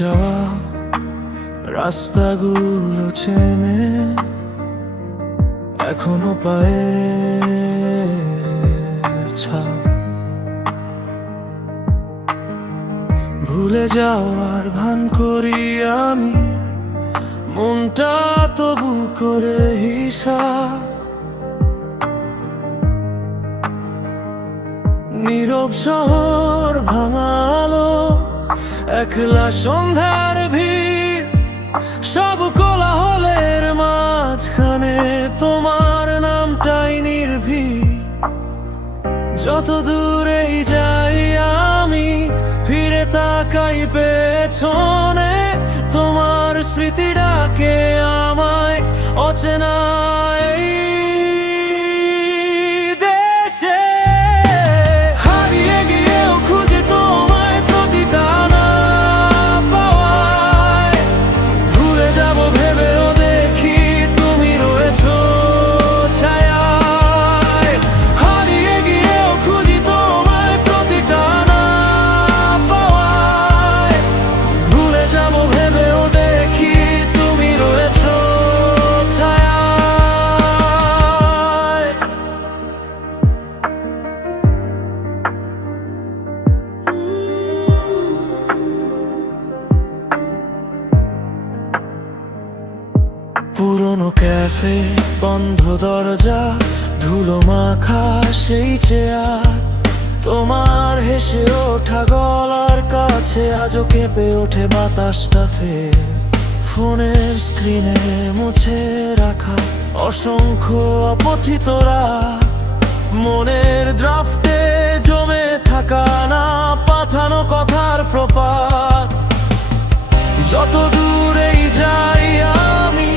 যাওয়া রাস্তাগুলো চেনে এখনো পায়ের ছাপ। ভুলে যাওয়ার ভান করি আমি, মনটা তবু করে হিসাব। নীরব শহর ভাঙালো, একলা সন্ধ্যার ভিড়, সব কোলাহলের মাঝখানে তোমার নামটাই নির্ভীক। যত দূরেই যাই আমি, ফিরে তাকাই পেছনে, তোমার স্মৃতি ডাকে আমায় অচেনা এই দেশে। হারিয়ে গিয়েও খুঁজি তোমায় প্রতিটা না পাওয়ায়, ভুলে যাব ভেবেও দেখি তুমি রয়েছো ছায়ায়। হারিয়ে গিয়েও খুঁজি তোমায় প্রতিটা না পাওয়ায়, ভুলে যাব ভেবেও দেখি তুমি রয়েছো ছায়ায়। পুরনো ক্যাফে, বন্ধ দরজা, ধুলো মাখা সেই চেয়ার, তোমার হেসে ওঠা গলার কাছে আজও কেঁপে ওঠে বাতাসটা ফের। ফোনের স্ক্রিনে মুছে রাখা অসংখ্য অপথিত রাত, মনের ড্রাফটে জমে থাকা না পাঠানো কথার প্রপাত। যত দূরেই যাই আমি,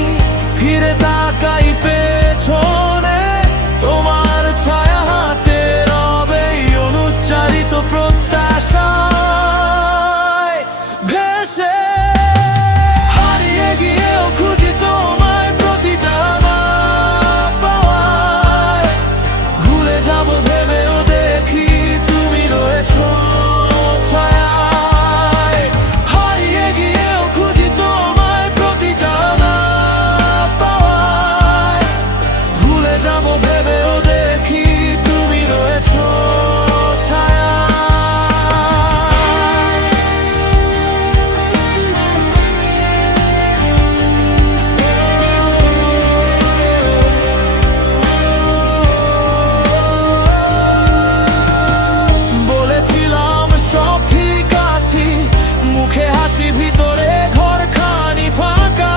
ফিরে তাকাই পেছনে, তোমার ছায়া হাঁটে রবে অনুচ্চারিত প্রত্যাশায় ভেসে। হারিয়ে গিয়েও খুঁজি তোমায় প্রতিটা না পাওয়ায়, ভুলে যাব ভেবেও দেখি তুমি রয়েছো ছায়ায়। হারিয়ে গিয়েও খুঁজি তোমায় প্রতিটা না পাওয়ায়, ভুলে যাব ভেবেও দেখি তুমি রয়েছো ছায়ায়। বলেছিলাম সব ঠিক আছি, মুখে হাসি ভিতরে ঘরখানি ফাঁকা।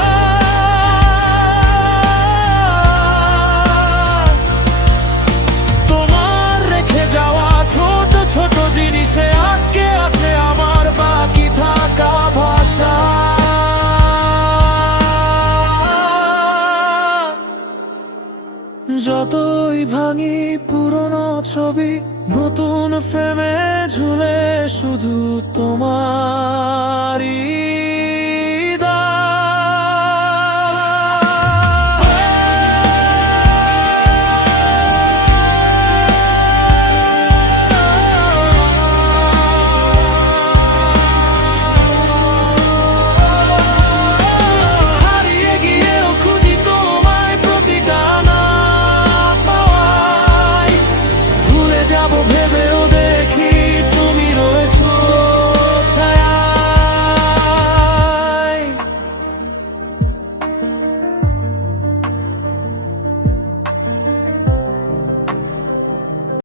তোমার রেখে যাওয়া ছোট ছোট জিনিসে আটকে আছে আমার বাকি থাকা ভাষা। যতই ভাঙি পুরনো ছবি, নতুন ফ্রেমে ঝুলে শুধু তোমারই